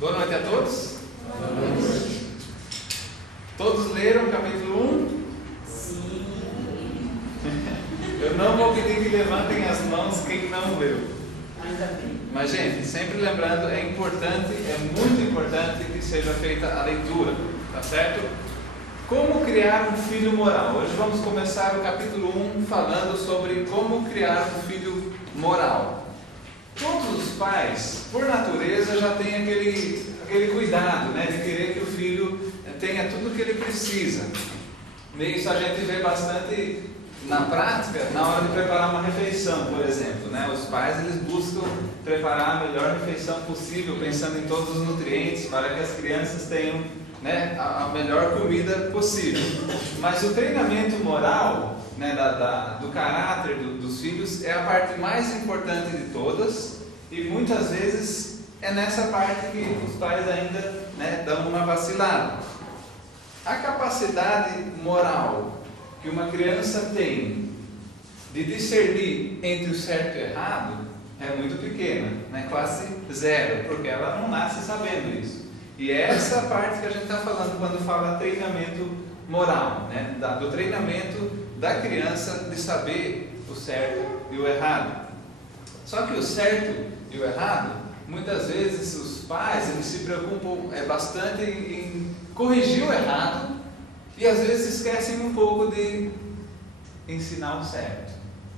Boa noite a todos. Boa noite. Todos leram o capítulo 1? Sim. Eu não vou pedir que levantem as mãos quem não leu. Ainda bem. Mas, gente, sempre lembrando, é importante, é muito importante que seja feita a leitura, tá certo? Como criar um filho moral? Hoje vamos começar o capítulo 1 falando sobre como criar um filho moral. Todos os pais, por natureza, já têm aquele cuidado, né, de querer que o filho tenha tudo o que ele precisa. Isso a gente vê bastante na prática, na hora de preparar uma refeição, por exemplo, né? Os pais eles buscam preparar a melhor refeição possível, pensando em todos os nutrientes, para que as crianças tenham, né, a melhor comida possível. Mas o treinamento moral, né, do caráter dos filhos é a parte mais importante de todas, e muitas vezes é nessa parte que os pais ainda, né, dão uma vacilada. A capacidade moral que uma criança tem de discernir entre o certo e o errado é muito pequena, né? Quase zero, porque ela não nasce sabendo isso. E é essa parte que a gente está falando quando fala treinamento moral, né? Do treinamento da criança de saber o certo e o errado. Só que o certo e o errado, muitas vezes os pais eles se preocupam bastante em corrigir o errado e às vezes esquecem um pouco de ensinar o certo,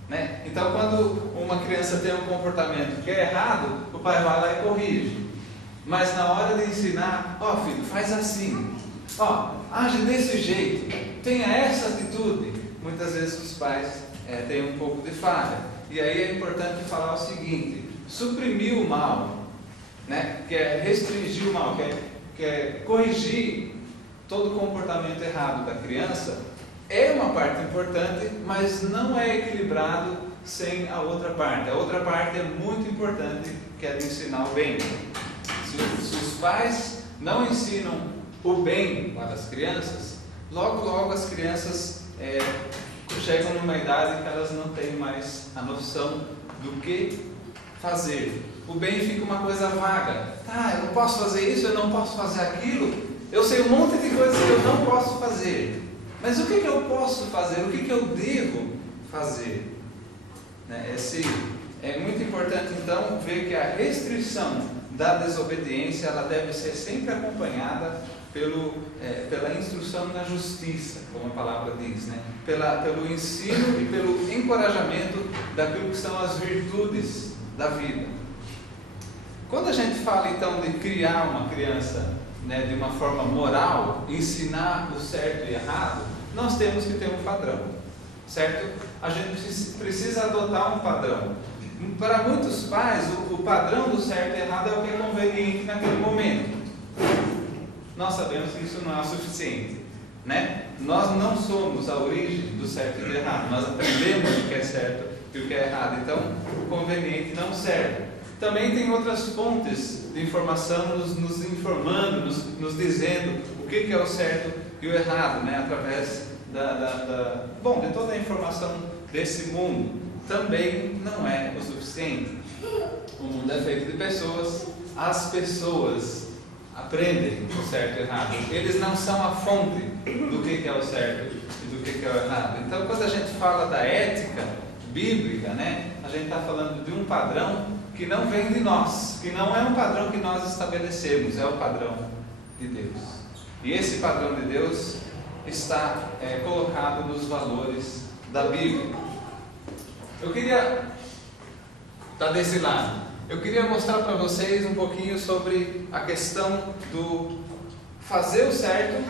né? Então, quando uma criança tem um comportamento que é errado, o pai vai lá e corrige. Mas na hora de ensinar, filho, faz assim, age desse jeito, tenha essa atitude, muitas vezes os pais têm um pouco de falha. E aí é importante falar o seguinte: suprimir o mal, né? Que é restringir o mal, que é corrigir todo o comportamento errado da criança, é uma parte importante, mas não é equilibrado sem a outra parte. A outra parte é muito importante, que é de ensinar o bem. Se os pais não ensinam o bem para as crianças, logo as crianças chegam numa idade que elas não têm mais a noção do que fazer. O bem fica uma coisa vaga. Eu não posso fazer isso, eu não posso fazer aquilo. Eu sei um monte de coisas que eu não posso fazer. Mas o que eu posso fazer? O que eu devo fazer? É muito importante, então, ver que a restrição da desobediência ela deve ser sempre acompanhada pela instrução na justiça, como a palavra diz, né? Pelo ensino e pelo encorajamento daquilo que são as virtudes da vida. Quando a gente fala então de criar uma criança, né, de uma forma moral, ensinar o certo e errado, nós temos que ter um padrão, certo? A gente precisa adotar um padrão. Para muitos pais, o padrão do certo e errado é o que é conveniente naquele momento. Nós sabemos que isso não é o suficiente, né? Nós não somos a origem do certo e do errado, nós aprendemos o que é certo e o que é errado, então o conveniente não serve. Também tem outras fontes de informação nos informando, nos dizendo o que é o certo e o errado, né? Através de toda a informação desse mundo. Também não é o suficiente. O mundo é feito de pessoas, as pessoas aprendem o certo e o errado. Eles não são a fonte do que é o certo e do que é o errado. Então, quando a gente fala da ética bíblica, né, a gente está falando de um padrão que não vem de nós, que não é um padrão que nós estabelecemos, é o padrão de Deus. E esse padrão de Deus está colocado nos valores da Bíblia. Eu queria estar desse lado. Eu queria mostrar para vocês um pouquinho sobre a questão do fazer o certo,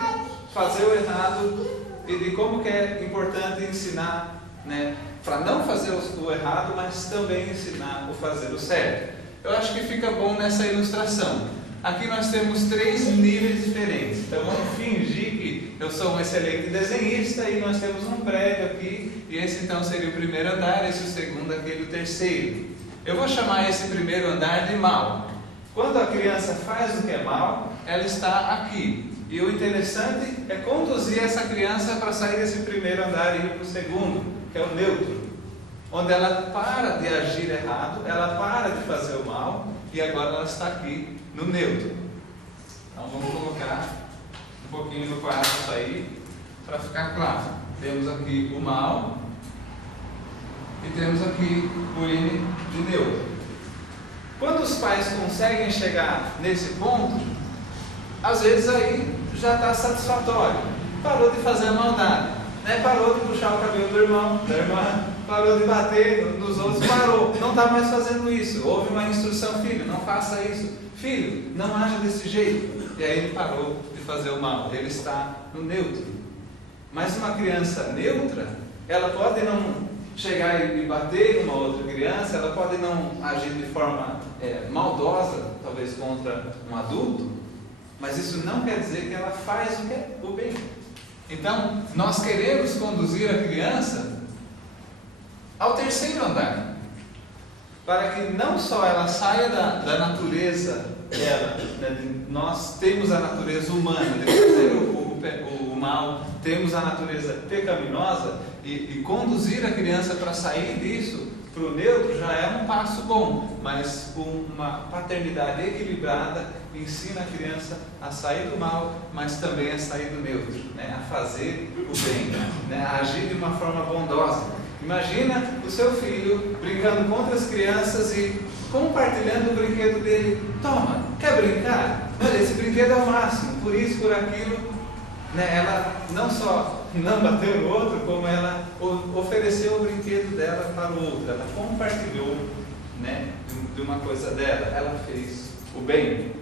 fazer o errado e de como que é importante ensinar, né, para não fazer o errado, mas também ensinar o fazer o certo. Eu acho que fica bom nessa ilustração. Aqui nós temos 3 níveis diferentes. Então vamos fingir que eu sou um excelente desenhista e nós temos um prédio aqui, e esse então seria o primeiro andar, esse o segundo, aquele o terceiro. Eu vou chamar esse primeiro andar de mal. Quando a criança faz o que é mal, ela está aqui. E o interessante é conduzir essa criança para sair desse primeiro andar e ir para o segundo, que é o neutro, onde ela para de agir errado, ela para de fazer o mal e agora ela está aqui no neutro. Então vamos colocar um pouquinho no quadro isso aí para ficar claro. Temos aqui o mal e temos aqui o N de neutro. Quando os pais conseguem chegar nesse ponto, às vezes aí já está satisfatório. Parou de fazer a maldade, né? Parou de puxar o cabelo do irmão, da irmã, parou de bater nos outros, parou, não está mais fazendo isso. Houve uma instrução: filho, não faça isso, filho, não haja desse jeito. E aí ele parou de fazer o mal, ele está no neutro. Mas uma criança neutra, ela pode não chegar e bater em uma outra criança, ela pode não agir de forma maldosa, talvez contra um adulto, mas isso não quer dizer que ela faz o bem. Então, nós queremos conduzir a criança ao terceiro andar, para que não só ela saia da natureza dela, né? Nós temos a natureza humana de fazer o mal, temos a natureza pecaminosa, e conduzir a criança para sair disso, para o neutro, já é um passo bom, mas uma paternidade equilibrada ensina a criança a sair do mal, mas também a sair do neutro, né? A fazer o bem, né? A agir de uma forma bondosa. Imagina o seu filho brincando com outras crianças e compartilhando o brinquedo dele. Toma, quer brincar? Olha, esse brinquedo é o máximo, por isso, por aquilo. Né? Ela não só não bateu no outro, como ela ofereceu o brinquedo dela para o outro. Ela compartilhou, né, de uma coisa dela. Ela fez o bem.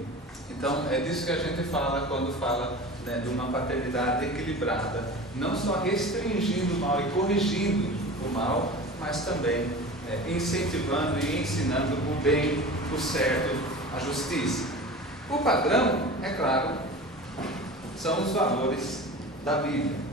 Então é disso que a gente fala quando fala, né, de uma paternidade equilibrada, não só restringindo o mal e corrigindo o mal, mas também incentivando e ensinando o bem, o certo, a justiça. O padrão, é claro, são os valores da Bíblia.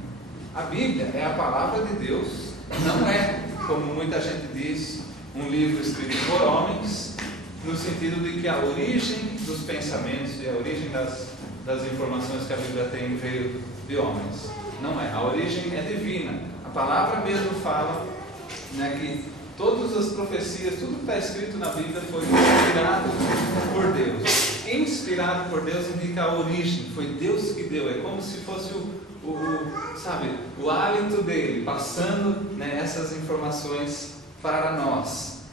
A Bíblia é a palavra de Deus, não é, como muita gente diz, um livro escrito por homens, no sentido de que a origem dos pensamentos e a origem das informações que a Bíblia tem veio de homens. Não é, a origem é divina. A palavra mesmo fala, né, que todas as profecias, tudo que está escrito na Bíblia foi inspirado por Deus. Inspirado por Deus indica a origem, foi Deus que deu, é como se fosse o hálito dele, passando, né, essas informações para nós.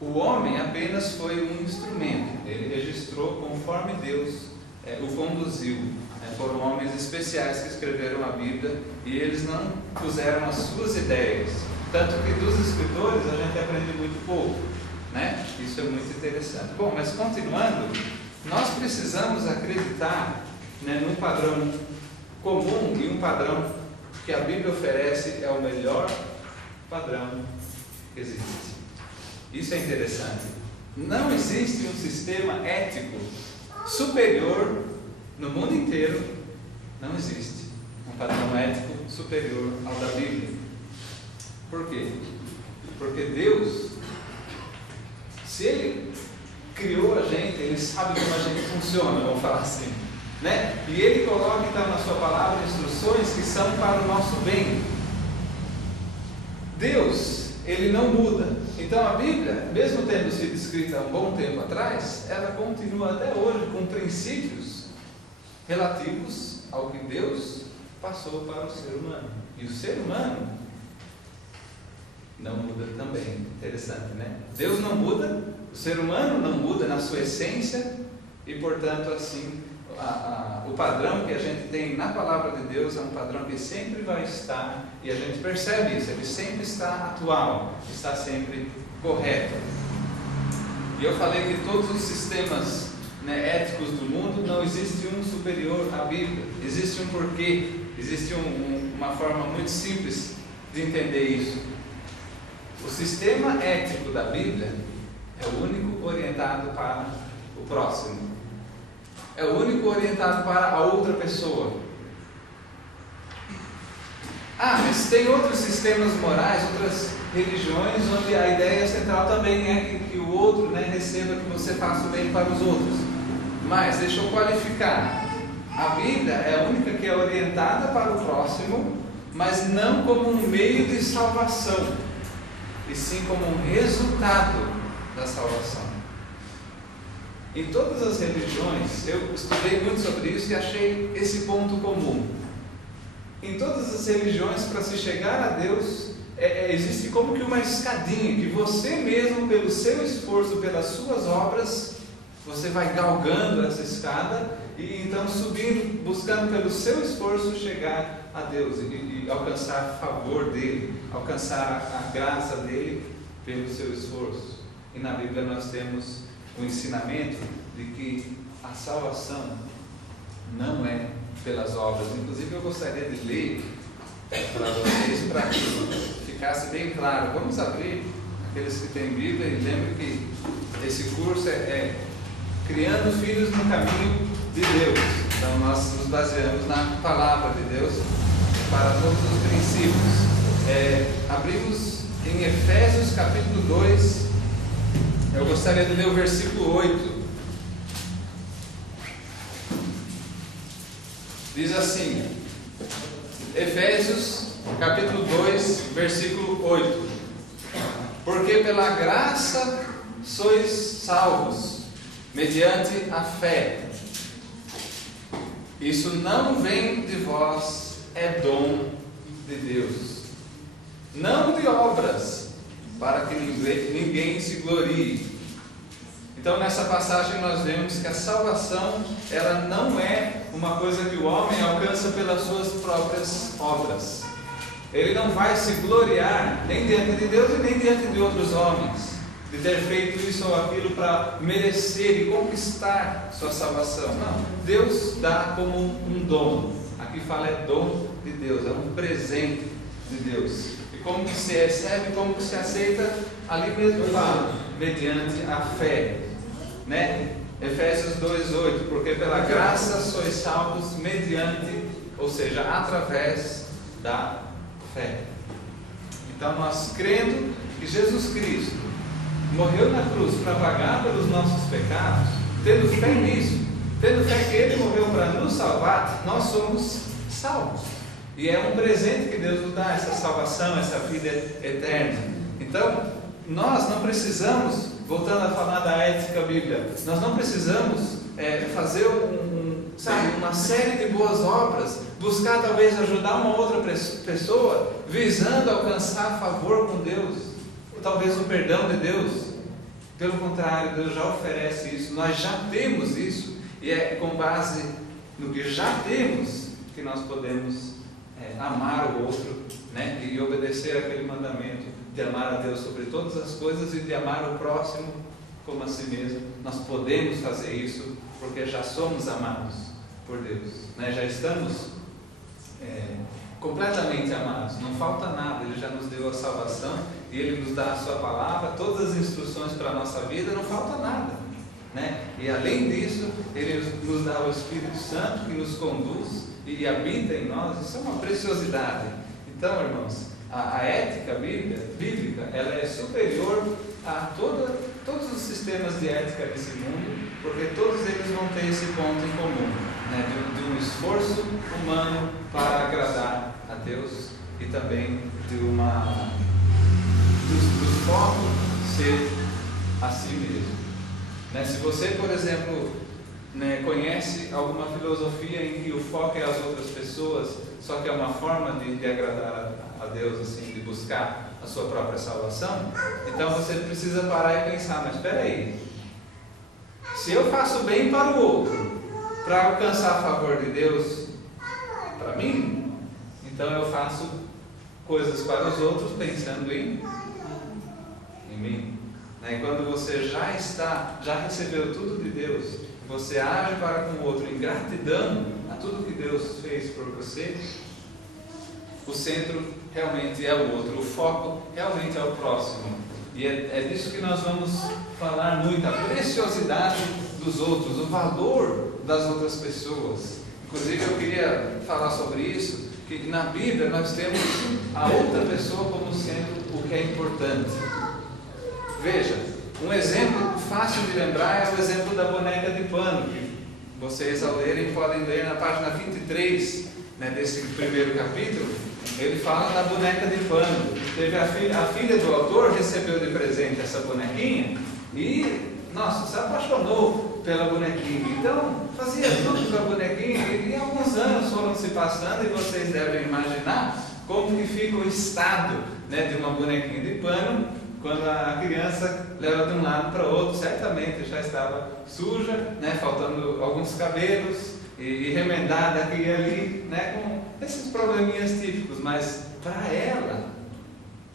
O homem apenas foi um instrumento, ele registrou conforme Deus o conduziu. Foram homens especiais que escreveram a Bíblia e eles não puseram as suas ideias. Tanto que dos escritores a gente aprende muito pouco, né? Isso é muito interessante. Bom, mas continuando, nós precisamos acreditar, né, num padrão comum e um padrão que a Bíblia oferece é o melhor padrão que existe. Isso é interessante. Não existe um sistema ético superior no mundo inteiro, não existe um padrão ético superior ao da Bíblia. Por quê? Porque Deus, se Ele criou a gente, Ele sabe como a gente funciona, vamos falar assim, né? E Ele coloca então na sua palavra instruções que são para o nosso bem. Deus, Ele não muda. Então a Bíblia, mesmo tendo sido escrita há um bom tempo atrás, ela continua até hoje com princípios relativos ao que Deus passou para o ser humano. E o ser humano não muda também. Interessante, né? Deus não muda, o ser humano não muda na sua essência e, portanto, assim, o padrão que a gente tem na palavra de Deus é um padrão que sempre vai estar, e a gente percebe isso, ele sempre está atual, está sempre correto. E eu falei que todos os sistemas, né, éticos do mundo, não existe um superior à Bíblia, existe um porquê, existe uma forma muito simples de entender isso. O sistema ético da Bíblia é o único orientado para o próximo, é o único orientado para a outra pessoa. Mas tem outros sistemas morais, outras religiões, onde a ideia central também é que o outro, né, receba, que você faça o bem para os outros. Mas, deixa eu qualificar, a Bíblia é a única que é orientada para o próximo, mas não como um meio de salvação, e sim como um resultado da salvação. em todas as religiões, eu estudei muito sobre isso e achei esse ponto comum. Em todas as religiões, para se chegar a Deus, existe como que uma escadinha, que você mesmo, pelo seu esforço, pelas suas obras, você vai galgando essa escada e então subindo, buscando pelo seu esforço chegar a Deus e alcançar o favor dele, alcançar a graça dele pelo seu esforço. E na Bíblia nós temos o ensinamento de que a salvação não é pelas obras. Inclusive eu gostaria de ler para vocês, para que ficasse bem claro. Vamos abrir, aqueles que têm Bíblia, e lembre que esse curso é Criando Filhos no Caminho de Deus. Então nós nos baseamos na palavra de Deus para todos os princípios. Abrimos em Efésios capítulo 2, eu gostaria de ler o versículo 8. Diz assim, Efésios capítulo 2, versículo 8: Porque pela graça sois salvos, mediante a fé. Isso não vem de vós, é dom de Deus, não de obras, para que ninguém se glorie. Então nessa passagem nós vemos que a salvação, ela não é uma coisa que o homem alcança pelas suas próprias obras. Ele não vai se gloriar nem diante de Deus e nem diante de outros homens, de ter feito isso ou aquilo para merecer e conquistar sua salvação. Não, Deus dá como um dom. Aqui fala é dom de Deus, é um presente de Deus. E como que se recebe, como que se aceita, ali mesmo fala, mediante a fé, né? Efésios 2:8, porque pela graça sois salvos mediante, ou seja, através da fé. Então nós crendo que Jesus Cristo morreu na cruz para pagar pelos nossos pecados, tendo fé nisso, tendo fé que Ele morreu para nos salvar, nós somos salvos. E é um presente que Deus nos dá, essa salvação, essa vida eterna. Então, nós não precisamos, voltando a falar da ética bíblica, nós não precisamos fazer uma série de boas obras, buscar talvez ajudar uma outra pessoa, visando alcançar favor com Deus, ou talvez o perdão de Deus. Pelo contrário, Deus já oferece isso, nós já temos isso, e é com base no que já temos que nós podemos amar o outro, né? E obedecer aquele mandamento de amar a Deus sobre todas as coisas e de amar o próximo como a si mesmo. Nós podemos fazer isso porque já somos amados por Deus, né? Já estamos completamente amados, não falta nada. Ele já nos deu a salvação e Ele nos dá a sua palavra, todas as instruções para a nossa vida, não falta nada, né? E além disso, Ele nos dá o Espírito Santo que nos conduz e habita em nós. Isso é uma preciosidade. Então, irmãos, a ética bíblica, ela é superior a todos os sistemas de ética desse mundo, porque todos eles vão ter esse ponto em comum, né? De um esforço humano para agradar a Deus e também do foco ser a si mesmo, né? Se você, por exemplo, né, conhece alguma filosofia em que o foco é as outras pessoas, só que é uma forma de agradar a Deus, assim, de buscar a sua própria salvação, então você precisa parar e pensar, mas espera aí, se eu faço bem para o outro, para alcançar a favor de Deus para mim, então eu faço coisas para os outros pensando em mim, né? E quando você já recebeu tudo de Deus, você age para com o outro em gratidão a tudo que Deus fez por você, o centro realmente é o outro, o foco realmente é o próximo. E é disso que nós vamos falar muito, a preciosidade dos outros, o valor das outras pessoas. Inclusive eu queria falar sobre isso, que na Bíblia nós temos a outra pessoa como sendo o que é importante. Veja, um exemplo fácil de lembrar é o exemplo da boneca de pano, que vocês ao lerem podem ler na página 23, né, desse primeiro capítulo. Ele fala da boneca de pano. Teve a filha do autor recebeu de presente essa bonequinha e nossa, se apaixonou pela bonequinha, então fazia tudo com a bonequinha, e alguns anos foram se passando e vocês devem imaginar como que fica o estado, né, de uma bonequinha de pano quando a criança leva de um lado para o outro. Certamente já estava suja, né, faltando alguns cabelos e remendada aqui e ali, né, com esses probleminhas típicos, mas para ela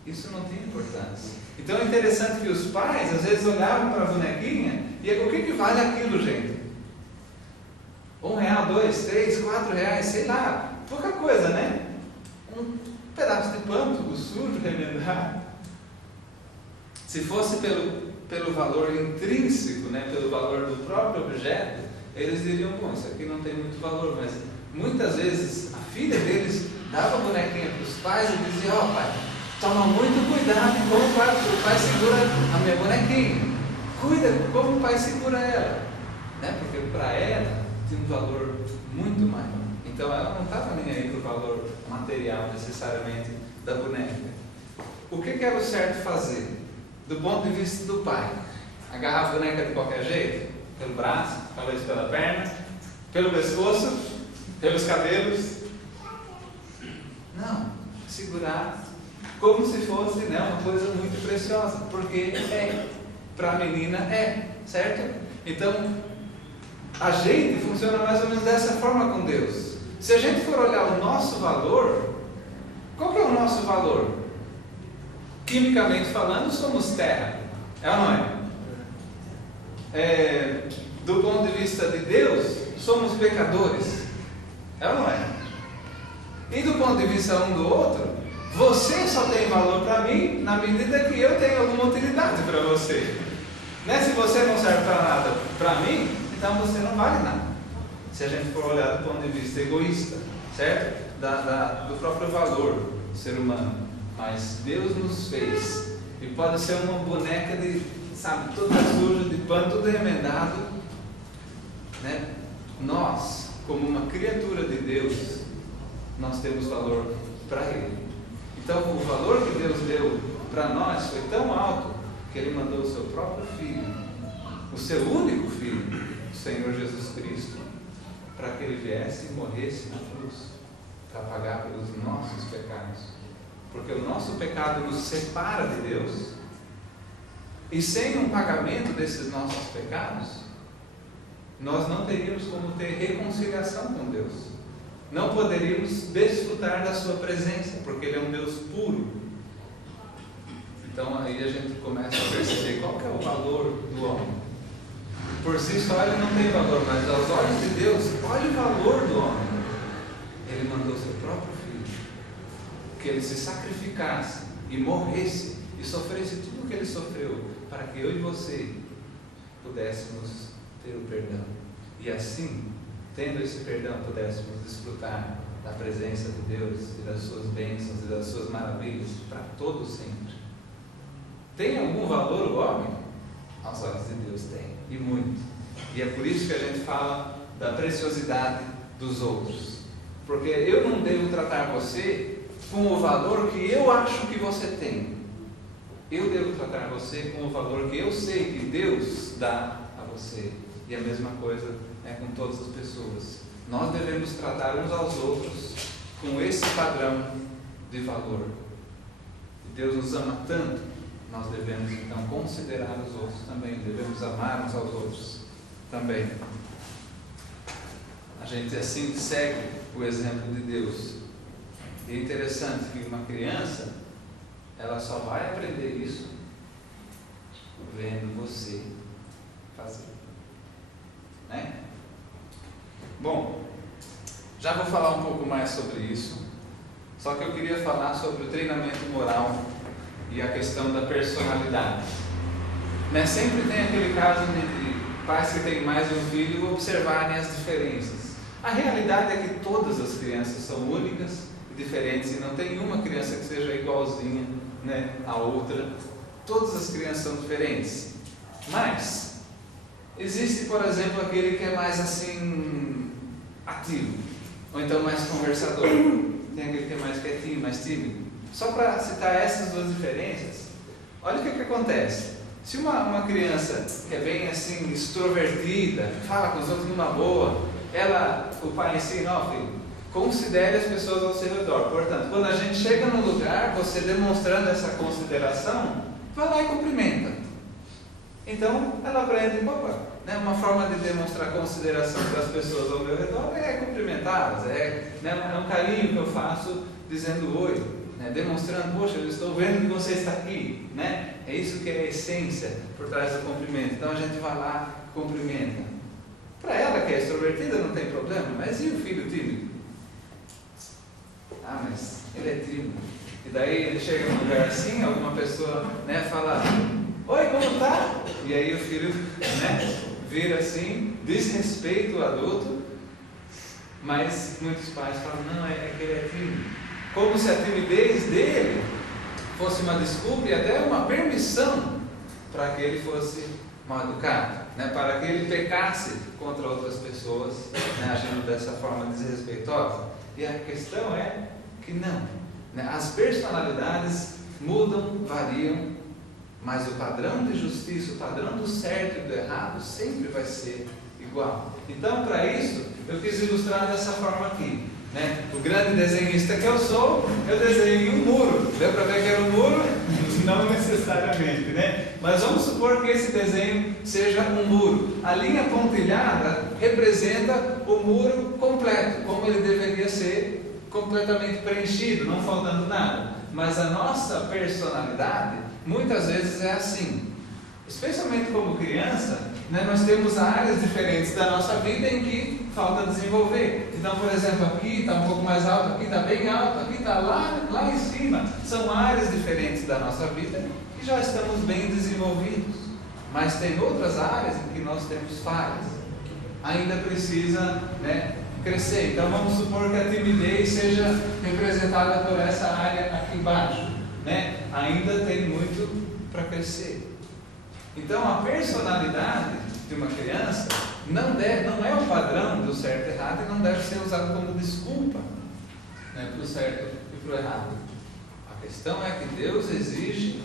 isso não tem importância. Então é interessante que os pais às vezes olhavam para a bonequinha e o que vale aquilo, gente? R$1, R$2, R$3, R$4, sei lá, pouca coisa, né? Um pedaço de pano, tudo sujo, remendado. Se fosse pelo valor intrínseco, né, pelo valor do próprio objeto, eles diriam, bom, isso aqui não tem muito valor, mas muitas vezes a filha deles dava a bonequinha para os pais e dizia, ó pai, toma muito cuidado como o pai segura a minha bonequinha. Cuida como o pai segura ela, né? Porque para ela tem um valor muito maior. Então ela não estava nem aí para o valor material necessariamente da boneca. O que era o certo fazer? Do ponto de vista do pai, agarrar a boneca de qualquer jeito? Pelo braço, talvez pela perna, pelo pescoço, pelos cabelos? Não, segurar como se fosse, né, uma coisa muito preciosa, porque para a menina certo? Então, a gente funciona mais ou menos dessa forma com Deus. Se a gente for olhar o nosso valor, qual que é o nosso valor? Quimicamente falando, somos terra, é ou não é? Do ponto de vista de Deus, somos pecadores, é ou não é? E do ponto de vista um do outro, você só tem valor para mim na medida que eu tenho alguma utilidade para você, né? Se você não serve para nada para mim, então você não vale nada. Se a gente for olhar do ponto de vista egoísta, certo? Do próprio valor do ser humano. Mas Deus nos fez, e pode ser uma boneca de, sabe, toda suja, de pano, tudo remendado, né? Nós, como uma criatura de Deus, nós temos valor para Ele. Então o valor que Deus deu para nós foi tão alto que Ele mandou o seu próprio Filho, o seu único Filho, o Senhor Jesus Cristo, para que Ele viesse e morresse na cruz, para pagar pelos nossos pecados. Porque o nosso pecado nos separa de Deus, e sem um pagamento desses nossos pecados, nós não teríamos como ter reconciliação com Deus, não poderíamos desfrutar da sua presença, porque Ele é um Deus puro. Então aí a gente começa a perceber qual que é o valor do homem. Por si só ele não tem valor, mas aos olhos de Deus, olha o valor do homem. Ele mandou seu próprio Filho, que Ele se sacrificasse e morresse e sofresse tudo o que Ele sofreu, para que eu e você pudéssemos ter o perdão, e assim, tendo esse perdão, pudéssemos desfrutar da presença de Deus e das suas bênçãos e das suas maravilhas para todo sempre. Tem algum valor o homem? Aos olhos de Deus tem, e muito. E é por isso que a gente fala da preciosidade dos outros, porque eu não devo tratar você com o valor que eu acho que você tem. Eu devo tratar você com o valor que eu sei que Deus dá a você. E a mesma coisa é com todas as pessoas. Nós devemos tratar uns aos outros com esse padrão de valor. E Deus nos ama tanto, nós devemos então considerar os outros também, devemos amar uns aos outros também. A gente assim segue o exemplo de Deus. E é interessante que uma criança, ela só vai aprender isso vendo você fazer, né? Bom, já vou falar um pouco mais sobre isso, só que eu queria falar sobre o treinamento moral e a questão da personalidade, né? Sempre tem aquele caso de pais que têm mais de um filho observarem as diferenças. A realidade é que todas as crianças são únicas e diferentes, e não tem uma criança que seja igualzinha, né, a outra. Todas as crianças são diferentes, mas existe, por exemplo, aquele que é mais assim ativo, ou então mais conversador. Tem aquele que é mais quietinho, mais tímido. Só para citar essas duas diferenças, olha o que acontece. Se uma criança que é bem assim, extrovertida, fala com os outros numa boa, o pai ensina, ó filho, considere as pessoas ao seu redor. Portanto, quando a gente chega no lugar, você demonstrando essa consideração, vai lá e cumprimenta. Então, ela aprende, opa, né, uma forma de demonstrar consideração para as pessoas ao meu redor é cumprimentá-las, é um carinho que eu faço dizendo oi, né, demonstrando, poxa, eu estou vendo que você está aqui, né? É isso que é a essência por trás do cumprimento. Então a gente vai lá e cumprimenta. Para ela que é extrovertida não tem problema, mas e o filho tímido? Ah, mas ele é tímido. E daí ele chega num lugar assim, alguma pessoa, né, fala, oi, como tá? E aí o filho, né, vira assim, desrespeita o adulto, mas muitos pais falam, não, é que ele é tímido. Como se a timidez dele fosse uma desculpa e até uma permissão para que ele fosse mal educado, né, para que ele pecasse contra outras pessoas, né, agindo dessa forma desrespeitosa. E a questão é que não, né, as personalidades mudam, variam, mas o padrão de justiça, o padrão do certo e do errado sempre vai ser igual. Então, para isso, eu quis ilustrar dessa forma aqui, né? O grande desenhista que eu sou, eu desenhei um muro. Deu para ver que era um muro? Não necessariamente, né? Mas vamos supor que esse desenho seja um muro. A linha pontilhada representa o muro completo, como ele deveria ser, completamente preenchido, não faltando nada. Mas a nossa personalidade muitas vezes é assim. Especialmente como criança, né, nós temos áreas diferentes da nossa vida em que falta desenvolver. Então, por exemplo, aqui está um pouco mais alto, aqui está bem alto, aqui está lá em cima. São áreas diferentes da nossa vida e já estamos bem desenvolvidos. Mas tem outras áreas em que nós temos falhas. Ainda precisa, né, crescer. Então, vamos supor que a timidez seja representada por essa área aqui embaixo, né? Ainda tem muito para crescer. Então, a personalidade de uma criança não é o padrão do certo e errado e não deve ser usado como desculpa, né, para o certo e para o errado. A questão é que Deus exige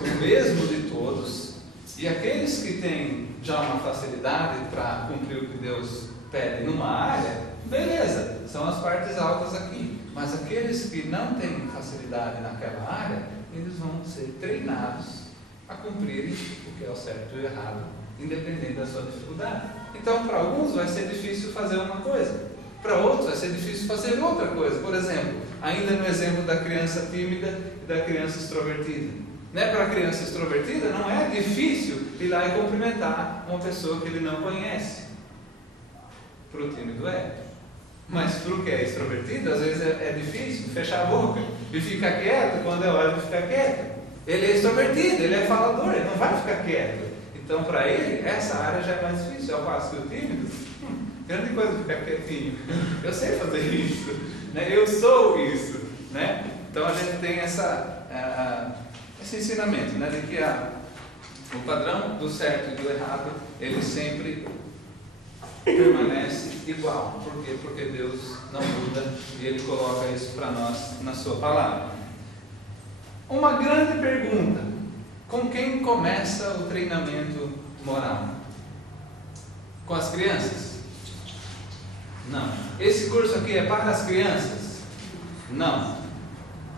o mesmo de todos, e aqueles que têm já uma facilidade para cumprir o que Deus pede numa área, beleza, são as partes altas aqui. Mas aqueles que não têm facilidade naquela área, eles vão ser treinados a cumprirem o que é o certo e o errado, independente da sua dificuldade. Então, para alguns vai ser difícil fazer uma coisa, para outros vai ser difícil fazer outra coisa. Por exemplo, ainda no exemplo da criança tímida e da criança extrovertida, né? Para a criança extrovertida não é difícil ir lá e cumprimentar uma pessoa que ele não conhece. Para o tímido é. Mas para o que é extrovertido, às vezes é difícil fechar a boca e ficar quieto quando é hora de ficar quieto. Ele é extrovertido, ele é falador, ele não vai ficar quieto. Então, para ele, essa área já é mais difícil. Ao passo que o tímido, grande coisa ficar quietinho. Eu sei fazer isso, né? Eu sou isso, né? Então, a gente tem esse ensinamento, né? De que o padrão do certo e do errado, ele sempre permanece igual. Por quê? Porque Deus não muda e Ele coloca isso para nós na sua palavra. Uma grande pergunta: com quem começa o treinamento moral? Com as crianças? Não. Esse curso aqui é para as crianças? Não,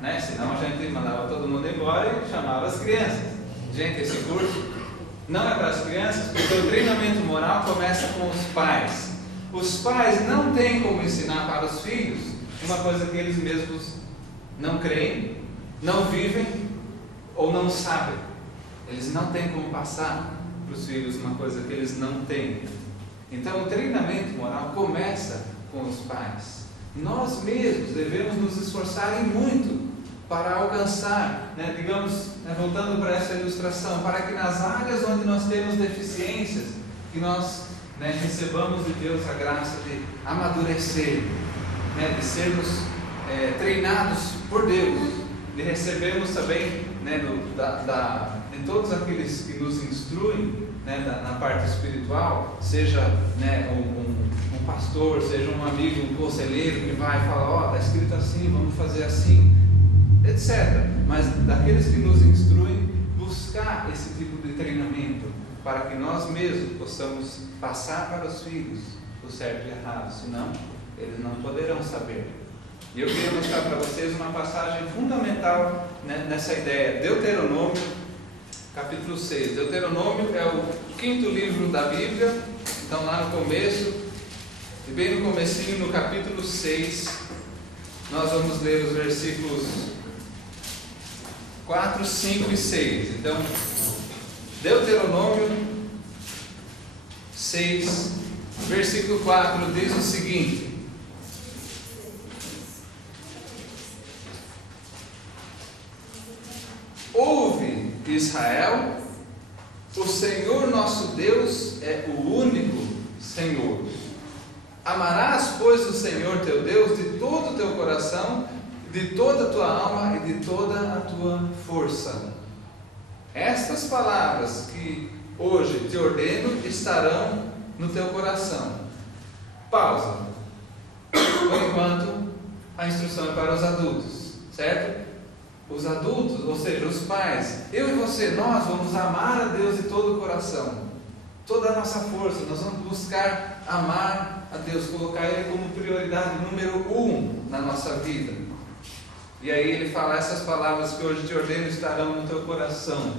né? Senão a gente mandava todo mundo embora e chamava as crianças. Gente, esse curso não é para as crianças, porque o treinamento moral começa com os pais. Os pais não têm como ensinar para os filhos uma coisa que eles mesmos não creem, não vivem ou não sabem. Eles não têm como passar para os filhos uma coisa que eles não têm. Então o treinamento moral começa com os pais. Nós mesmos devemos nos esforçar muito para alcançar, né, digamos, voltando para essa ilustração, para que nas áreas onde nós temos deficiências, que nós, né, recebamos de Deus a graça de amadurecer, né, de sermos treinados por Deus, de recebermos também, né, de todos aqueles que nos instruem, né, na parte espiritual, seja, né, um pastor, seja um amigo, um conselheiro que vai falar, está escrito assim, vamos fazer assim, etc. Mas daqueles que nos instruem, buscar esse tipo de treinamento para que nós mesmos possamos passar para os filhos o certo e errado, senão eles não poderão saber. E eu queria mostrar para vocês uma passagem fundamental, né, nessa ideia. Deuteronômio, capítulo 6. Deuteronômio é o 5º livro da Bíblia. Então lá no começo, e bem no comecinho, no capítulo 6, nós vamos ler os versículos 4, 5 e 6. Então, Deuteronômio 6, versículo 4 diz o seguinte: Ouve, Israel, o Senhor nosso Deus é o único Senhor. Amarás, pois, o Senhor teu Deus de todo o teu coração, de toda a tua alma e de toda a tua força. Estas palavras que hoje te ordeno estarão no teu coração. Pausa. Por enquanto, a instrução é para os adultos, certo? Os adultos, ou seja, os pais, eu e você, nós vamos amar a Deus de todo o coração, toda a nossa força. Nós vamos buscar amar a Deus, colocar Ele como prioridade número 1 na nossa vida. E aí ele fala: essas palavras que hoje te ordeno estarão no teu coração,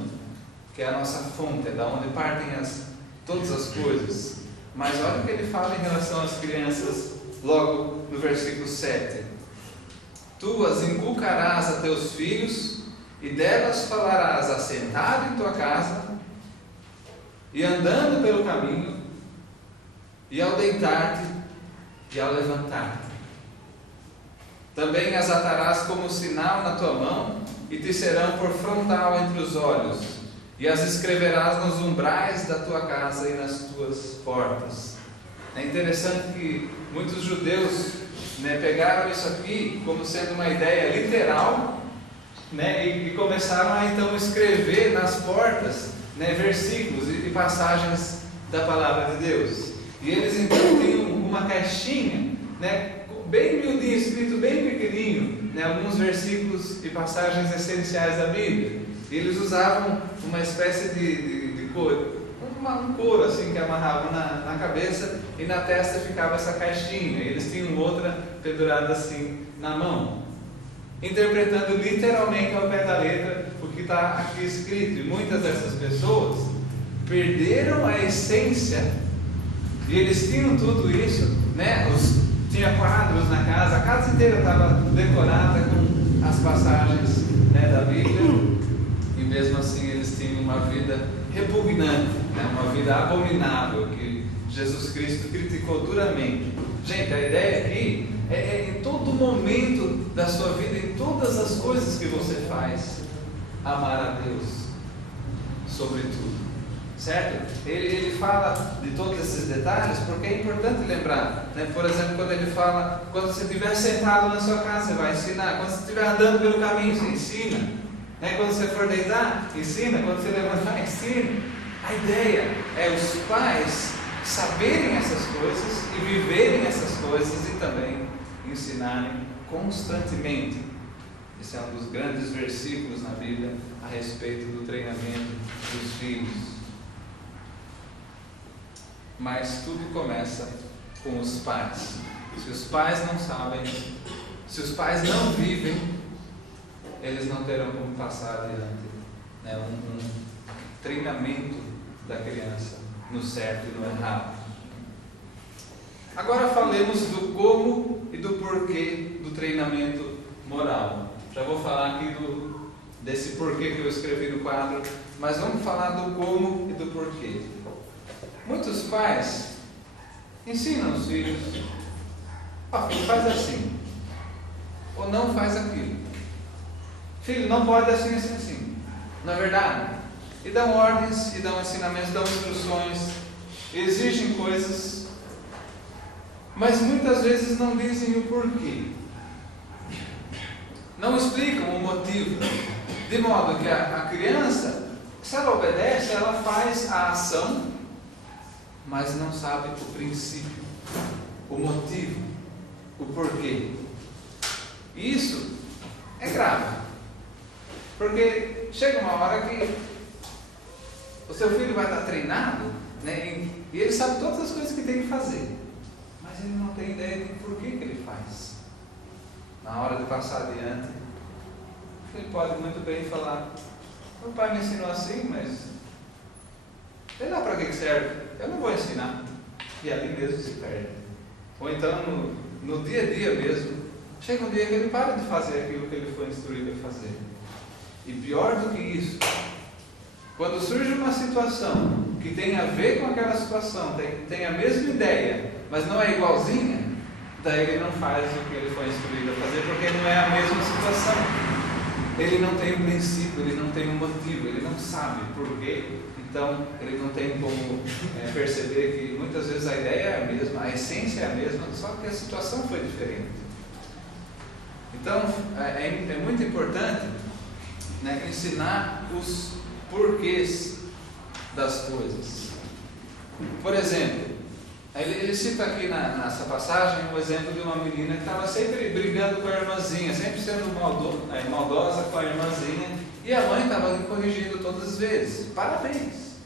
que é a nossa fonte, é da onde partem todas as coisas. Mas olha o que ele fala em relação às crianças, logo no versículo 7. Tu as inculcarás a teus filhos, e delas falarás assentado em tua casa, e andando pelo caminho, e ao deitar-te, e ao levantar-te. Também as atarás como sinal na tua mão, e te serão por frontal entre os olhos, e as escreverás nos umbrais da tua casa e nas tuas portas. É interessante que muitos judeus, né, pegaram isso aqui como sendo uma ideia literal, né, e começaram a então escrever nas portas, né, versículos e passagens da palavra de Deus. E eles então tinham uma caixinha, né, bem miudinho, escrito bem pequenininho, né, alguns versículos e passagens essenciais da Bíblia. E eles usavam uma espécie de couro, um couro assim que amarravam na cabeça, e na testa ficava essa caixinha. Eles tinham outra pendurada assim na mão, interpretando literalmente ao pé da letra o que está aqui escrito. E muitas dessas pessoas perderam a essência, e eles tinham tudo isso, né? Tinha quadros na casa, a casa inteira estava decorada com as passagens, né, da Bíblia, e mesmo assim eles tinham uma vida repugnante, né, uma vida abominável, que Jesus Cristo criticou duramente. Gente, a ideia aqui é em todo momento da sua vida, em todas as coisas que você faz, amar a Deus sobre tudo, certo? Ele fala de todos esses detalhes porque é importante lembrar, né? Por exemplo, quando ele fala, quando você estiver sentado na sua casa, você vai ensinar. Quando você estiver andando pelo caminho, você ensina, né? Quando você for deitar, ensina. Quando você levantar, ensina. A ideia é os pais saberem essas coisas e viverem essas coisas e também ensinarem constantemente. Esse é um dos grandes versículos na Bíblia a respeito do treinamento dos filhos. Mas tudo começa com os pais. Se os pais não sabem, se os pais não vivem, eles não terão como passar adiante, né, um treinamento da criança no certo e no errado. Agora falemos do como e do porquê do treinamento moral. Já vou falar aqui desse porquê que eu escrevi no quadro, mas vamos falar do como e do porquê. Muitos pais ensinam os filhos: ó, filho, faz assim, ou não faz aquilo. Filho, não pode assim, assim, assim. Não é verdade? E dão ordens, e dão ensinamentos, dão instruções, exigem coisas, mas muitas vezes não dizem o porquê. Não explicam o motivo, de modo que a criança, se ela obedece, ela faz a ação, mas não sabe o princípio, o motivo, o porquê. Isso é grave, porque chega uma hora que O seu filho vai estar treinado, né, e ele sabe todas as coisas que tem que fazer, mas ele não tem ideia de por que ele faz. Na hora de passar adiante, ele pode muito bem falar: meu pai me ensinou assim, mas sei lá para que serve, eu não vou ensinar. E ali mesmo se perde. Ou então no dia a dia mesmo, chega um dia que ele para de fazer aquilo que ele foi instruído a fazer. E pior do que isso, quando surge uma situação que tem a ver com aquela situação, tem a mesma ideia, mas não é igualzinha, daí ele não faz o que ele foi instruído a fazer, porque não é a mesma situação. Ele não tem um princípio, ele não tem um motivo, ele não sabe por quê, então ele não tem como perceber que muitas vezes a ideia é a mesma, a essência é a mesma, só que a situação foi diferente. Então é muito importante, né, ensinar os porquês das coisas. Por exemplo, ele cita aqui nessa passagem o exemplo de uma menina que estava sempre brigando com a irmãzinha, sempre sendo maldosa com a irmãzinha, e a mãe estava lhe corrigindo todas as vezes. Parabéns!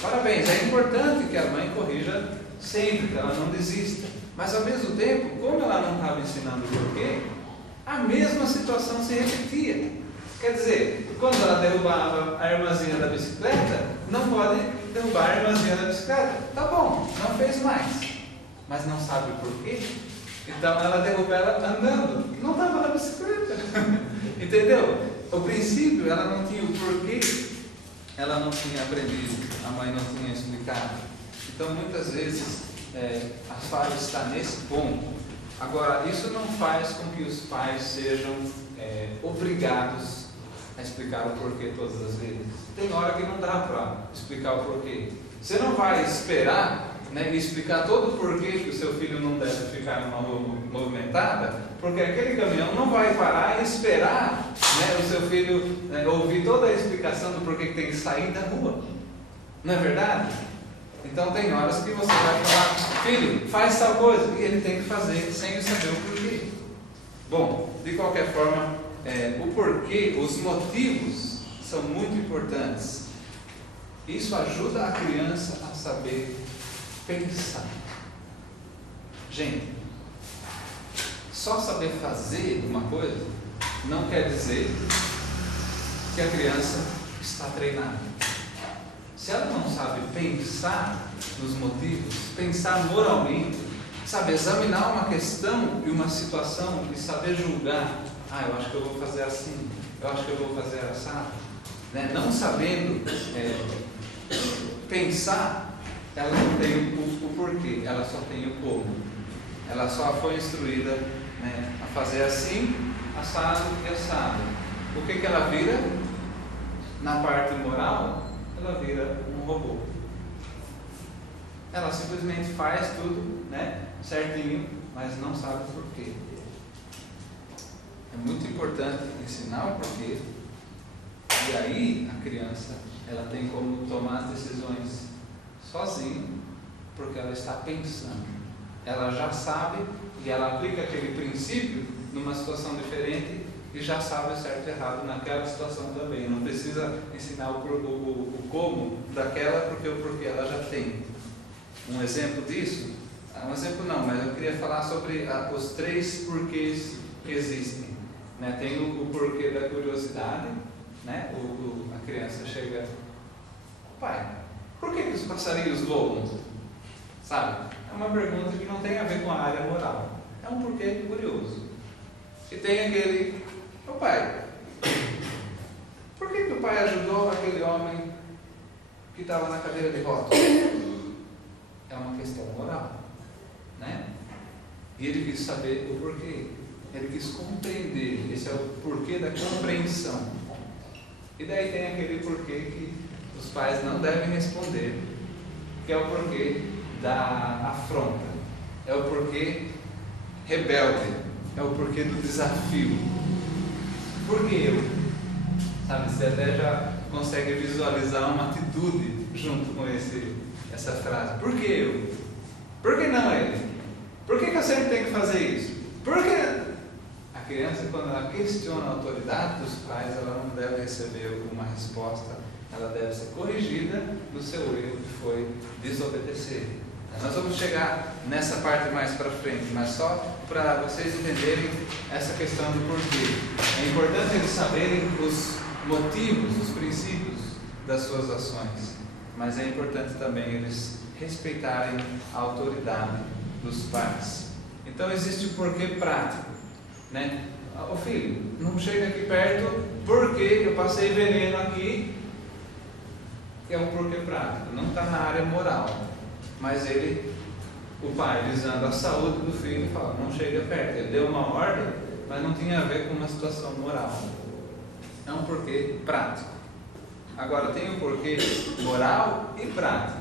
Parabéns! É importante que a mãe corrija sempre, que ela não desista. Mas ao mesmo tempo, como ela não estava ensinando o porquê, a mesma situação se repetia. Quer dizer, quando ela derrubava a irmãzinha da bicicleta, não pode derrubar a irmãzinha da bicicleta. Tá bom, não fez mais, mas não sabe por quê. Então ela derruba ela andando, não estava na bicicleta. Entendeu? O princípio, ela não tinha o porquê, ela não tinha aprendido, a mãe não tinha explicado. Então muitas vezes a falha está nesse ponto. Agora, isso não faz com que os pais sejam obrigados a explicar o porquê todas as vezes. Tem hora que não dá para explicar o porquê. Você não vai esperar, né, e explicar todo o porquê que o seu filho não deve ficar numa rua movimentada, porque aquele caminhão não vai parar e esperar, né, o seu filho ouvir toda a explicação do porquê que tem que sair da rua. Não é verdade? Então tem horas que você vai falar: filho, faz tal coisa, e ele tem que fazer sem saber o porquê. Bom, de qualquer forma, o porquê, os motivos são muito importantes. Isso ajuda a criança a saber pensar. Gente, só saber fazer uma coisa não quer dizer que a criança está treinada. Se ela não sabe pensar nos motivos, pensar moralmente, sabe, examinar uma questão e uma situação e saber julgar: eu acho que eu vou fazer assim, eu acho que eu vou fazer assado, né? Não sabendo pensar, ela não tem o porquê, ela só tem o como. Ela só foi instruída, né, a fazer assim, assado e assado. O que ela vira? Na parte moral, ela vira um robô. Ela simplesmente faz tudo, né, certinho, mas não sabe o porquê. É muito importante ensinar o porquê, e aí a criança ela tem como tomar as decisões sozinha, porque ela está pensando. Ela já sabe e ela aplica aquele princípio numa situação diferente e já sabe o certo e errado naquela situação também. Não precisa ensinar o como daquela, porque o porquê ela já tem. Um exemplo disso, um exemplo não, mas eu queria falar sobre os 3 porquês que existem. Né? Tem o porquê da curiosidade, né? A criança chega: pai, por que os passarinhos voam? Sabe? É uma pergunta que não tem a ver com a área moral. É um porquê curioso. E tem aquele: pai, por que o pai ajudou aquele homem que estava na cadeira de rodas? É uma questão moral, né? E ele quis saber o porquê. Ele quis compreender. Esse é o porquê da compreensão. E daí tem aquele porquê que os pais não devem responder, que é o porquê da afronta, é o porquê rebelde, é o porquê do desafio. Por que eu? Sabe, você até já consegue visualizar uma atitude junto com essa frase. Por que eu? Por que não ele? Por que eu sempre tenho que fazer isso? Por que? A criança, quando ela questiona a autoridade dos pais, ela não deve receber uma resposta ela deve ser corrigida no seu erro que foi desobedecer. Nós vamos chegar nessa parte mais para frente, mas só para vocês entenderem essa questão do porquê. É importante eles saberem os motivos, os princípios das suas ações, mas é importante também eles respeitarem a autoridade dos pais. Então existe o porquê prático, né? Ô filho, não chega aqui perto porque eu passei veneno aqui, que é um porquê prático, não está na área moral, mas o pai visando a saúde do filho fala, não chega perto. Ele deu uma ordem, mas não tinha a ver com uma situação moral. É um porquê prático. Agora tem o porquê moral e prático,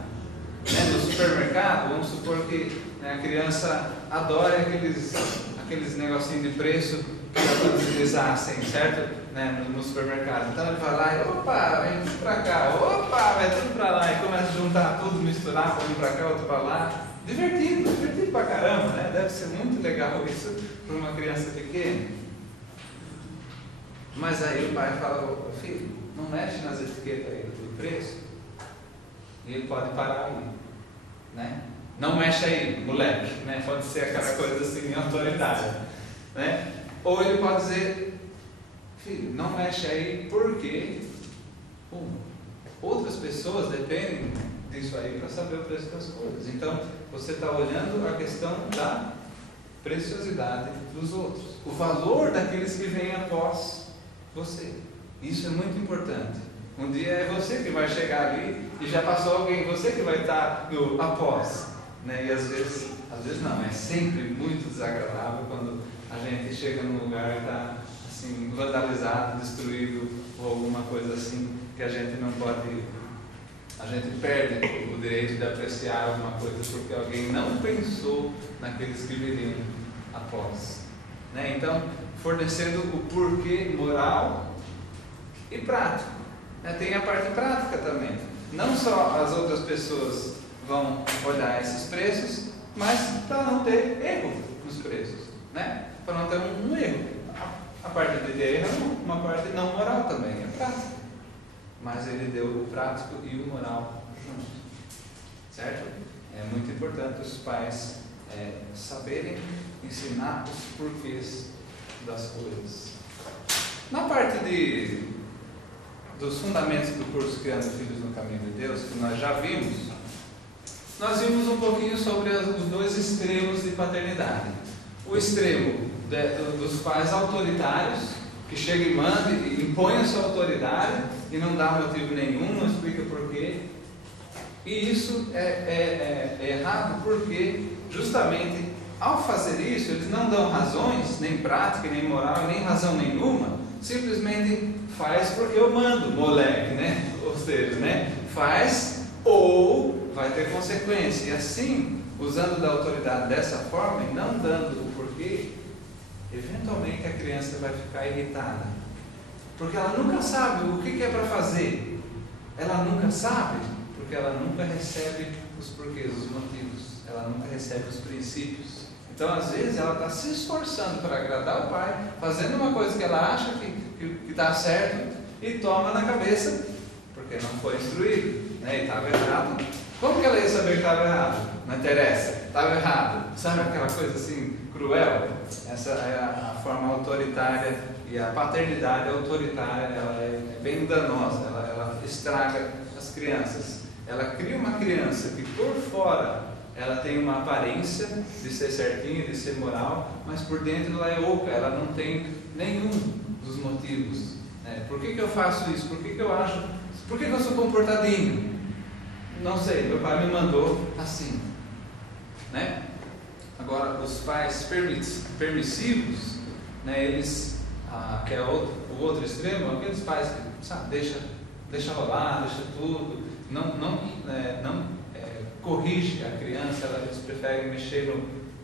né? No supermercado, vamos supor que, né, a criança adora aqueles negocinhos de preço que eles assem, certo? Né, no supermercado. Então ele vai lá e, opa, vem pra cá, opa, vai tudo pra lá, e começa a juntar tudo, misturar, um pra cá, outro pra lá. Divertido pra caramba, né? Deve ser muito legal isso para uma criança pequena. Mas aí o pai fala, ô filho, não mexe nas etiquetas aí do preço. E ele pode parar aí, né? Não mexe aí, moleque, né? Pode ser aquela coisa assim, autoritária, né? Ou ele pode dizer, filho, não mexe aí porque outras pessoas dependem disso aí para saber o preço das coisas. Então, você está olhando a questão da preciosidade dos outros, o valor daqueles que vêm após você. Isso é muito importante. Um dia é você que vai chegar ali e já passou alguém, você que vai estar no após, né? E às vezes não, é sempre muito desagradável quando a gente chega num lugar e está assim, vandalizado, destruído ou alguma coisa assim que a gente não pode. A gente perde o direito de apreciar alguma coisa porque alguém não pensou naqueles que viriam após, né? Então, fornecendo o porquê moral e prático, né? Tem a parte prática também. Não só as outras pessoas vão olhar esses preços, mas para não ter erro nos preços, né? Para não ter um erro. A parte de ter erro é uma parte não moral também, é prática. Mas ele deu o prático e o moral junto, certo? É muito importante os pais saberem ensinar os porquês das coisas. Na parte dos fundamentos do curso Criando Filhos no Caminho de Deus, que nós já vimos, nós vimos um pouquinho sobre os dois extremos de paternidade. O extremo dos pais autoritários, que chega e manda e impõe a sua autoridade e não dá motivo nenhum, não explica porquê. E isso é errado porque justamente ao fazer isso eles não dão razões, nem prática, nem moral, nem razão nenhuma, simplesmente faz porque eu mando, moleque, né? Ou seja, né? Faz ou vai ter consequência. E assim, usando da autoridade dessa forma e não dando o porquê, eventualmente a criança vai ficar irritada, porque ela nunca sabe o que é para fazer. Ela nunca sabe, porque ela nunca recebe os porquês, os motivos. Ela nunca recebe os princípios. Então, às vezes, ela está se esforçando para agradar o pai, fazendo uma coisa que ela acha que está certo e toma na cabeça, porque não foi instruído, né? E estava errado. Como que ela ia saber que estava errado? Não interessa, estava errado. Sabe aquela coisa assim, cruel? Essa é a forma autoritária, e a paternidade autoritária, ela é bem danosa, ela estraga as crianças. Ela cria uma criança que por fora ela tem uma aparência de ser certinha, de ser moral, mas por dentro ela é oca, ela não tem nenhum dos motivos, né? Por que eu faço isso? Por que eu acho? Por que eu sou comportadinho? Não sei, meu pai me mandou assim, né? Agora, os pais permissivos, né, eles, que é o outro extremo, aqueles pais que, sabe, deixa rolar, deixa tudo, não corrige a criança, eles preferem mexer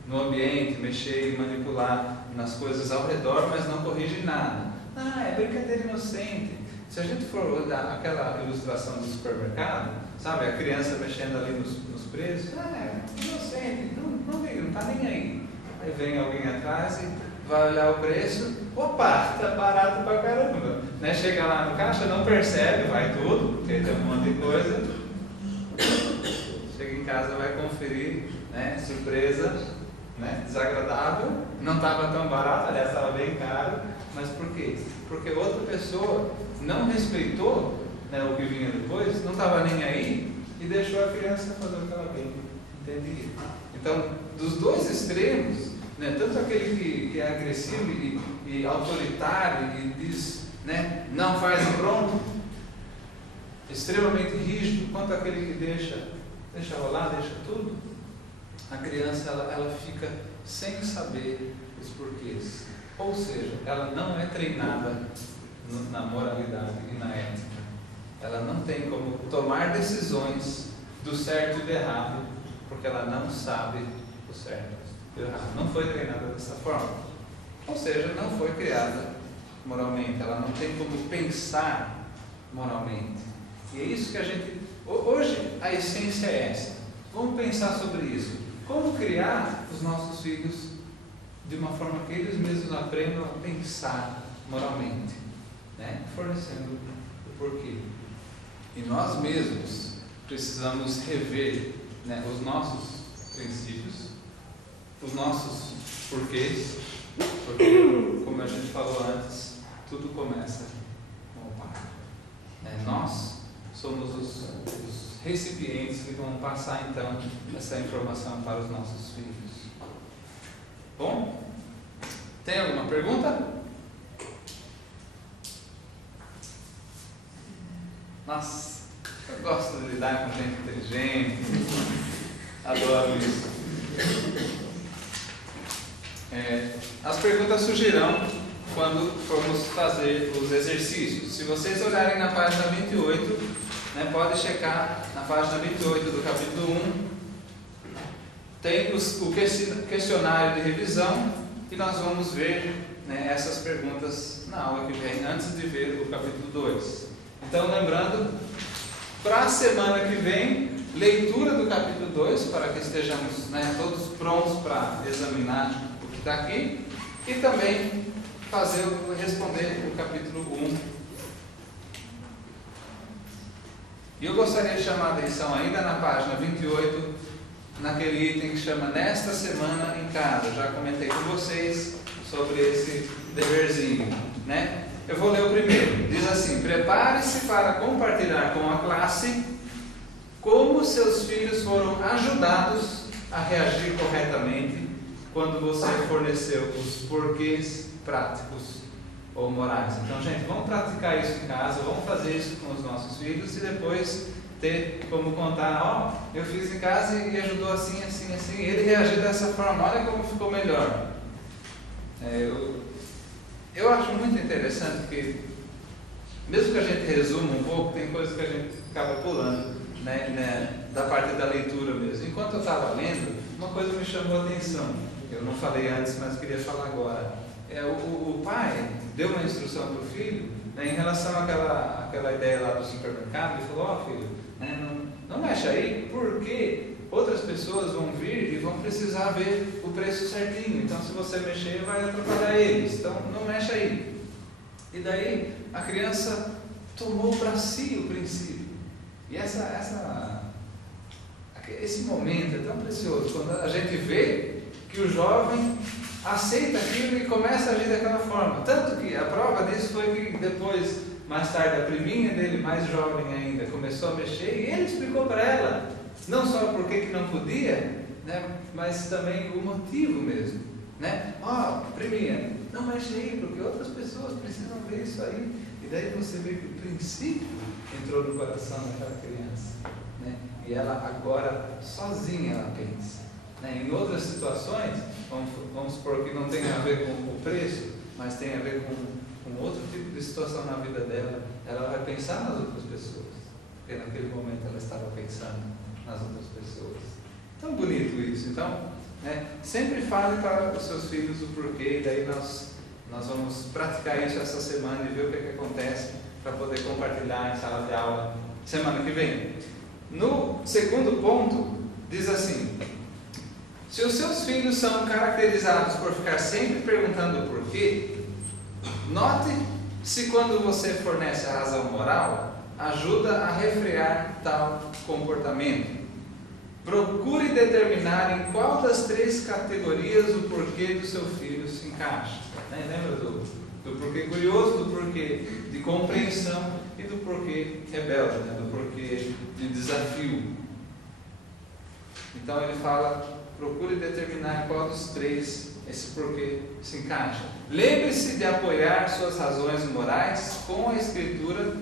no ambiente, mexer e manipular nas coisas ao redor, mas não corrige nada. É brincadeira inocente. Se a gente for olhar aquela ilustração do supermercado, sabe, a criança mexendo ali nos preços, inocente, não está nem aí. Aí vem alguém atrás e vai olhar o preço, opa, tá barato pra caramba, né? Chega lá no caixa, não percebe, vai tudo, porque tem um monte de coisa, chega em casa, vai conferir, né? Surpresa, né? Desagradável, não estava tão barato, aliás, estava bem caro, mas por quê? Porque outra pessoa não respeitou, né, o que vinha depois, não estava nem aí e deixou a criança fazer o que ela bem entendia. Então, dos dois extremos, né, tanto aquele que é agressivo e autoritário e diz, né, não faz e pronto, extremamente rígido, quanto aquele que deixa rolar, deixa tudo, a criança ela fica sem saber os porquês. Ou seja, ela não é treinada na moralidade e na ética. Ela não tem como tomar decisões do certo e do errado, porque ela não sabe o certo e o errado. Não foi treinada dessa forma. Ou seja, não foi criada moralmente. Ela não tem como pensar moralmente. E é isso que a gente... Hoje a essência é essa. Vamos pensar sobre isso. Como criar os nossos filhos de uma forma que eles mesmos aprendam a pensar moralmente, né? Fornecendo o porquê. E nós mesmos precisamos rever, né, os nossos princípios, os nossos porquês, porque, como a gente falou antes, tudo começa com o Pai. Nós somos os recipientes que vão passar então essa informação para os nossos filhos. Bom, tem alguma pergunta? Nossa, eu gosto de lidar com gente inteligente, adoro isso. As perguntas surgirão quando formos fazer os exercícios. Se vocês olharem na página 28, né, pode checar na página 28 do capítulo 1, tem o questionário de revisão e nós vamos ver, né, essas perguntas na aula que vem, antes de ver o capítulo 2. Então, lembrando, para a semana que vem, leitura do capítulo 2, para que estejamos, né, todos prontos para examinar o que está aqui, e também responder o capítulo 1. E eu gostaria de chamar a atenção ainda na página 28, naquele item que chama Nesta Semana em Casa. Já comentei com vocês sobre esse deverzinho, né? Eu vou ler o primeiro. Diz assim: prepare-se para compartilhar com a classe como seus filhos foram ajudados a reagir corretamente quando você forneceu os porquês práticos ou morais. Então, gente, vamos praticar isso em casa, vamos fazer isso com os nossos filhos e depois ter como contar, eu fiz em casa e ajudou assim, assim, assim, ele reagiu dessa forma, olha como ficou melhor. Eu acho muito interessante que, mesmo que a gente resuma um pouco, tem coisas que a gente acaba pulando, né, da parte da leitura mesmo. Enquanto eu estava lendo, uma coisa me chamou a atenção, eu não falei antes, mas queria falar agora. O pai deu uma instrução para o filho, né, em relação àquela ideia lá do supermercado. Ele falou: filho, né, não mexe aí, porque outras pessoas vão vir e vão precisar ver o preço certinho. Então, se você mexer, vai atrapalhar eles. Então, não mexe aí. E daí, a criança tomou para si o princípio. E esse momento é tão precioso, quando a gente vê que o jovem aceita aquilo e começa a agir daquela forma. Tanto que a prova disso foi que depois, mais tarde, a priminha dele, mais jovem ainda, começou a mexer e ele explicou para ela, não só por que não podia, né, mas também o motivo mesmo, né? Priminha, não mexe aí, porque outras pessoas precisam ver isso aí. E daí você vê que o princípio entrou no coração daquela criança, né? E ela agora, sozinha, ela pensa, né? Em outras situações, vamos supor que não tem a ver com o preço, mas tem a ver com outro tipo de situação na vida dela, ela vai pensar nas outras pessoas, porque naquele momento ela estava pensando nas outras pessoas. Tão bonito isso. Então, né, sempre fale para os seus filhos o porquê, e daí nós vamos praticar isso essa semana e ver o que acontece para poder compartilhar em sala de aula semana que vem. No segundo ponto, diz assim: Se os seus filhos são caracterizados por ficar sempre perguntando por quê, note se quando você fornece a razão moral, ajuda a refrear tal comportamento. Procure determinar em qual das 3 categorias o porquê do seu filho se encaixa. Lembra do porquê curioso, do porquê de compreensão e do porquê rebelde, do porquê de desafio. Então ele fala, procure determinar em qual dos 3 esse porquê se encaixa. Lembre-se de apoiar suas razões morais com a Escritura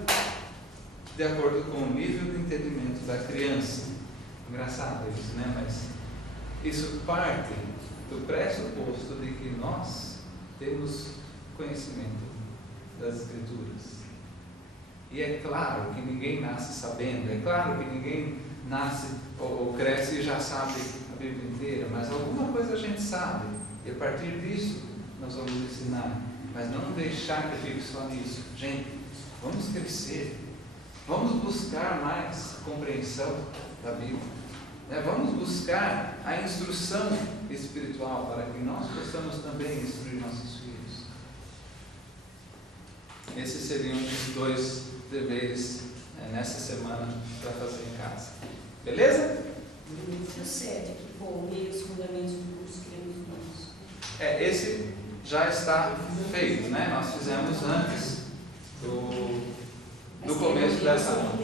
de acordo com o nível de entendimento da criança. Engraçado isso, né? Mas isso parte do pressuposto de que nós temos conhecimento das Escrituras. E é claro que ninguém nasce sabendo, é claro que ninguém nasce ou cresce e já sabe a Bíblia inteira, mas alguma coisa a gente sabe, e a partir disso nós vamos ensinar, mas não deixar que fique só nisso. Gente, vamos crescer, vamos buscar mais compreensão da Bíblia, vamos buscar a instrução espiritual para que nós possamos também instruir nossos filhos. Esses seriam os 2 deveres nessa semana para fazer em casa. Beleza? O 7, que for os fundamentos do curso Criando Filhos. Esse já está feito, né? Nós fizemos antes do começo dessa aula.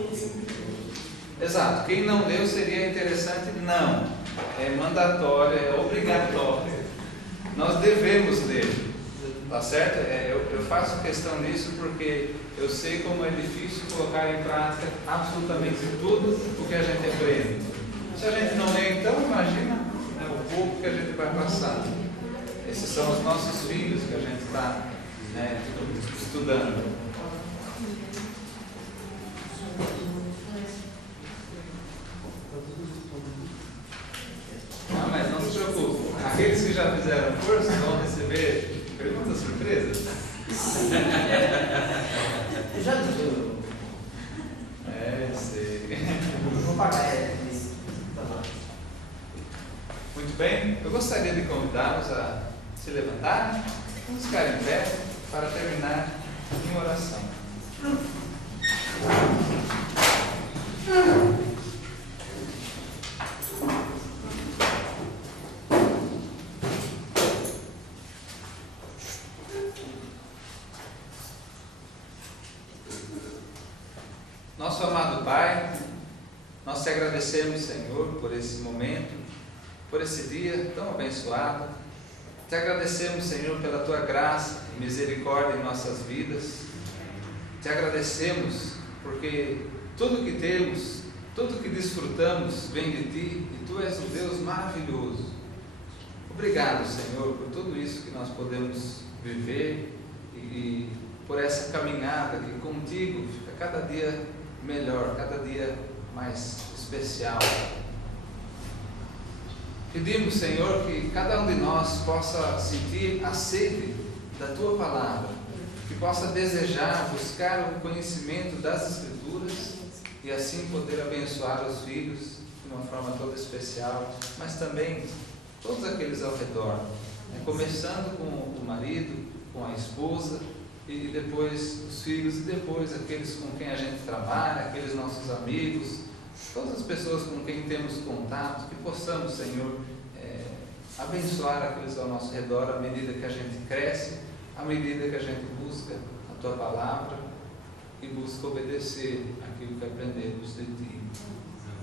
Exato. Quem não leu seria interessante? Não. É mandatório, é obrigatório. Nós devemos ler. Tá certo? Eu faço questão disso porque eu sei como é difícil colocar em prática absolutamente tudo o que a gente aprende. Se a gente não lê, então, imagina o pouco que a gente vai passar. Esses são os nossos filhos que a gente está estudando. Mas não se preocupe. Aqueles que já fizeram curso vão receber perguntas surpresas. Eu já estou. Sei. Vou pagar Muito bem, eu gostaria de convidá-los a se levantar, vamos ficar em pé para terminar em oração. Nosso amado Pai, nós te agradecemos, Senhor, por esse momento, por esse dia tão abençoado. Te agradecemos, Senhor, pela tua graça e misericórdia em nossas vidas. Te agradecemos porque tudo que temos, tudo que desfrutamos vem de ti e tu és um Deus maravilhoso. Obrigado, Senhor, por tudo isso que nós podemos viver e por essa caminhada que contigo fica cada dia melhor, cada dia mais especial. Pedimos, Senhor, que cada um de nós possa sentir a sede da tua palavra, que possa desejar buscar o conhecimento das Escrituras e assim poder abençoar os filhos de uma forma toda especial, mas também todos aqueles ao redor, começando com o marido, com a esposa, e depois os filhos, e depois aqueles com quem a gente trabalha, aqueles nossos amigos, todas as pessoas com quem temos contato, que possamos, Senhor, abençoar aqueles ao nosso redor à medida que a gente cresce, à medida que a gente busca a Tua Palavra e busca obedecer aquilo que aprendemos de Ti.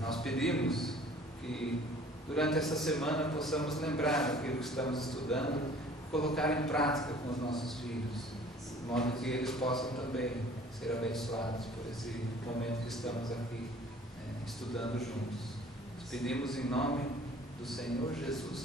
Nós pedimos que durante essa semana possamos lembrar daquilo que estamos estudando, colocar em prática com os nossos filhos, de modo que eles possam também ser abençoados por esse momento que estamos aqui estudando juntos. Nós pedimos em nome do Senhor Jesus